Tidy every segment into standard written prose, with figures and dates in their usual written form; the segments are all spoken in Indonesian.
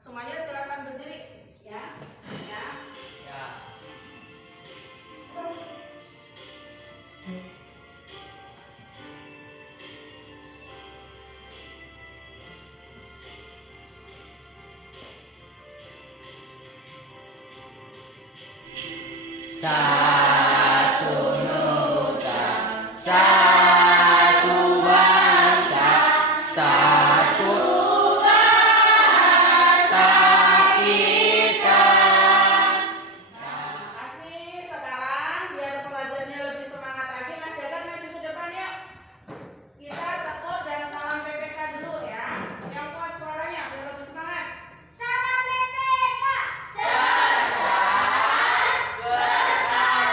Semuanya silakan berdiri, ya. Ya. Ya. Satu nusa, satu bangsa, satu bahasa kita. Terima kasih. Sekarang biar pelajarannya lebih semangat lagi, Mas Jagat maju ke depan yuk. Kita cekut dan salam PPK dulu ya. Yang kuat suaranya biar lebih semangat. Salam PPK. Cerdas, berkarya.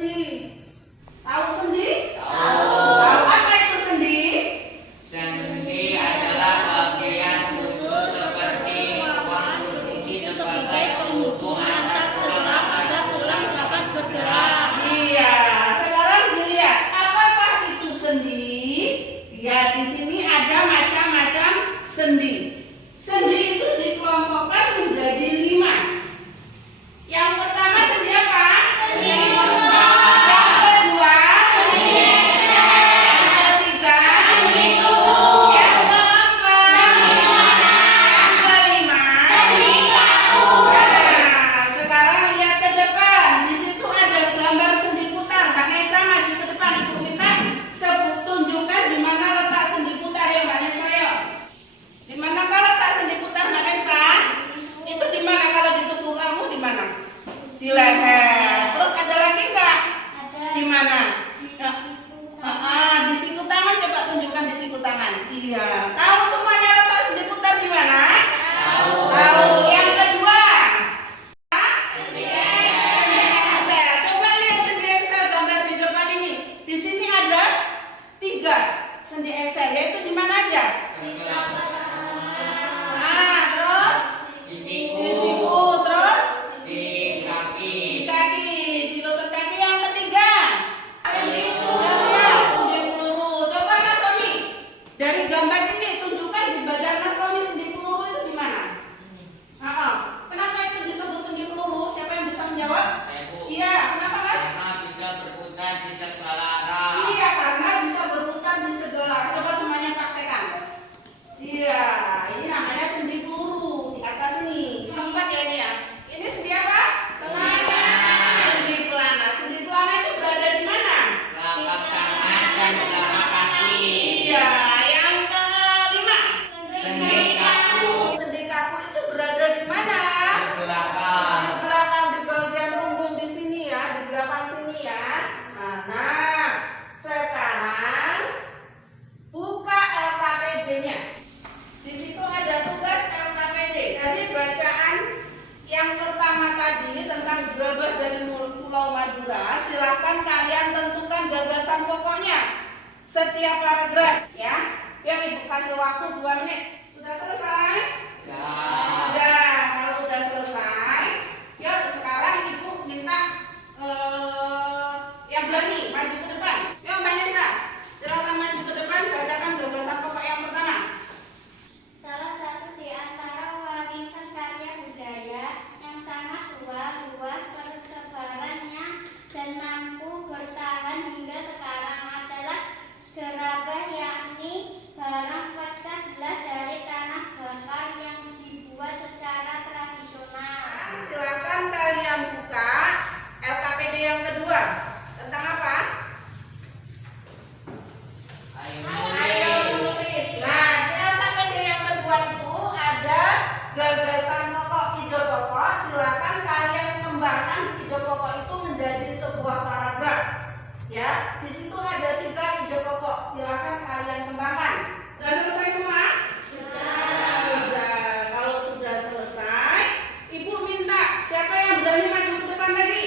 sendi? Tahu sendi? Tahu. Tahu apa itu sendi? Sendi adalah bagian khusus seperti ruang berfungsi sebagai penghubung antar tulang agar tulang dapat bergerak. Iya, sekarang dilihat apakah itu sendi? Ya, di sini ada macam-macam sendi. Sendi itu dikelompokkan menjadi 5. Yang pertama sendi apa? Sendi Yang kedua sendi yang ketiga sendi peluru. yang keempat yang kelima Sendi kaku. Nah, sekarang lihat ke depan. Di situ ada gambar sendi putar. Mbak Nesa maju ke depan. Ibu minta tunjukkan di mana letak sendi putar ya Mbak Nesa ya. Di mana kalau letak sendi putar Mbak Nesa? Itu di mana kalau di tubuh kamu di mana? Di leher. Terus ada lagi enggak? Di mana? Di siku tangan, coba tunjukkan di siku tangan. Iya. Tahu semuanya letak sendi putar di mana? Tahu. Yang kedua? Sendi Excel. Coba lihat sendi Excel gambar di depan ini. Di sini ada 3 sendi Excel. Yaitu di mana aja? Nah, terus Di di siku. siku, terus Di kaki. di kaki, di lutut kaki. Yang ketiga? Sendi Ya, sendi peluru. Coba Mas Tommy, dari gambar ini tunjukkan di badan Mas Tommy sendi peluru itu di mana? Kenapa itu disebut sendi peluru? Siapa yang bisa menjawab? Ibu. Iya, kenapa Mas? Karena bisa berputar di segala arah. Iya, karena bisa berputar di segala arah. Coba semuanya praktekkan. Iya, ini namanya sendi peluru di atas ini. Keempat ya ini ya. Ini sendi apa? Pelana. Sendi pelana. Sendi pelana itu berada di mana? Telapak tangan dan telapak kaki. Iya, yang kelima. Sendi kaku. Sendi kaku itu berada di mana? Di belakang. Di belakang, di bagian punggung di sini ya, di belakang sini ya. Nah, sekarang buka LKPD-nya. Di situ ada tugas LKPD. Dari bacaan yang pertama tadi tentang gerabah dari Pulau Madura, silahkan kalian tentukan gagasan pokoknya setiap paragraf ya. Biar Ibu kasih waktu 2 menit. Sudah selesai? Ya. Sudah. Kalau udah selesai, yuk sekarang Ibu minta yang berani maju ke depan. Yuk Mbak Nesa, silakan maju ke depan, bacakan gagasan pokok yang pertama. Salah satu di antara warisan karya budaya yang sangat tua, luas tersebarannya dan mampu bertahan hingga sekarang adalah gerabah, yakni barang pecah belah dari tanah bakar yang dibuat secara tradisional. Silakan kalian buka LKPD yang kedua. Tentang apa? Ayo Ayo mulai. tulis. Nah, di LKPD yang kedua itu ada gagasan pokok, ide pokok. Silakan kalian kembangkan ide pokok itu menjadi sebuah paragraf. Ya, di situ ada 3 ide pokok. Silakan kalian kembangkan. Sudah selesai semua? Sudah. Kalau sudah selesai, Ibu minta siapa yang berani maju ke depan lagi?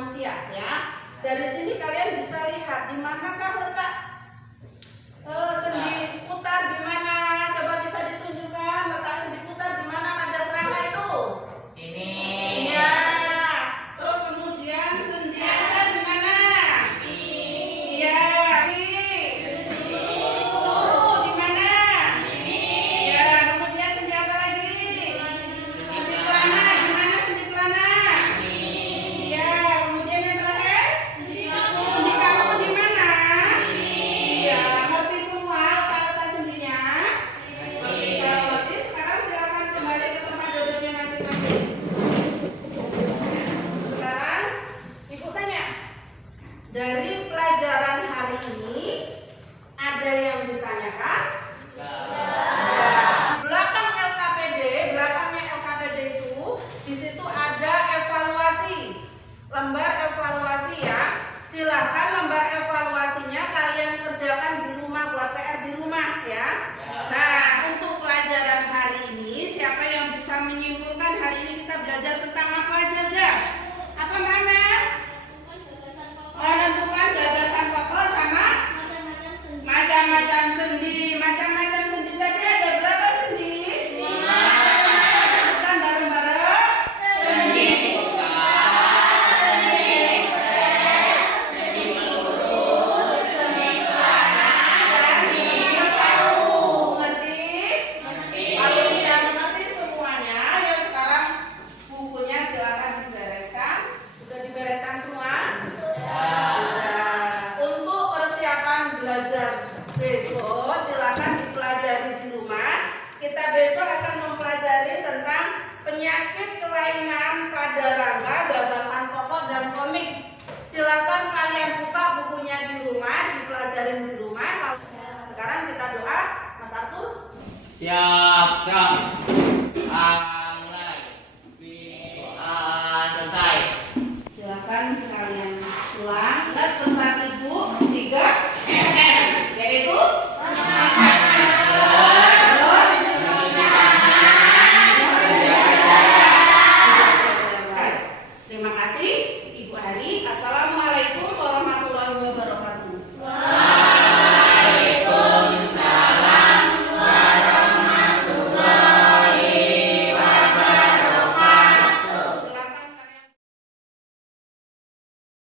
manusia ya. Dari sini kalian bisa lihat di manakah letak sendi putar di mana? Coba bisa ditunjukkan letak sendi putar di mana pada kerangka itu? Sini. Iya. Terus kemudian sendi asar di mana? Iya. Peluru di mana? Iya. Kemudian sendi apa lagi? Sendi kelana di mana? Sendi kelana? Iya. Kemudian yang terakhir? Sendi kaku di mana? Iya. Ngerti semua letak-letak sendinya? Kalau ngerti, sekarang silakan kembali ke tempat duduknya masing-masing. Sekarang ibu tanya, dari pelajaran hari ini ada yang ditanyakan? Belakangnya LKPD itu di situ ada evaluasi, lembar evaluasi ya. Silakan lembar evaluasinya kalian kerjakan di rumah, buat PR di rumah ya. Nah, untuk pelajaran hari ini siapa yang bisa menyimpulkan hari ini kita belajar tentang apa saja? Apa mana? Menentukan gagasan pokok sama macam-macam sendi. Macam-macam sendi tadi ada berapa sendi? 5. Sebutkan bareng-bareng. Sendi putar, sendi ekses, sendi peluru, sendi kelana, Dan sendi kaku. Ngerti? Ngerti. Kalau tidak mengerti semuanya, ya sekarang bukunya silakan dibereskan. Sudah dibereskan semua? Sudah. Untuk persiapan belajar besok, silakan dipelajari di rumah. Kita besok akan mempelajari tentang penyakit kelainan pada rangka, gagasan pokok dan komik. Silakan kalian buka bukunya di rumah, dipelajari di rumah. Sekarang kita doa, Mas Arthur. Siap, siap. Mulai. Selesai. Silakan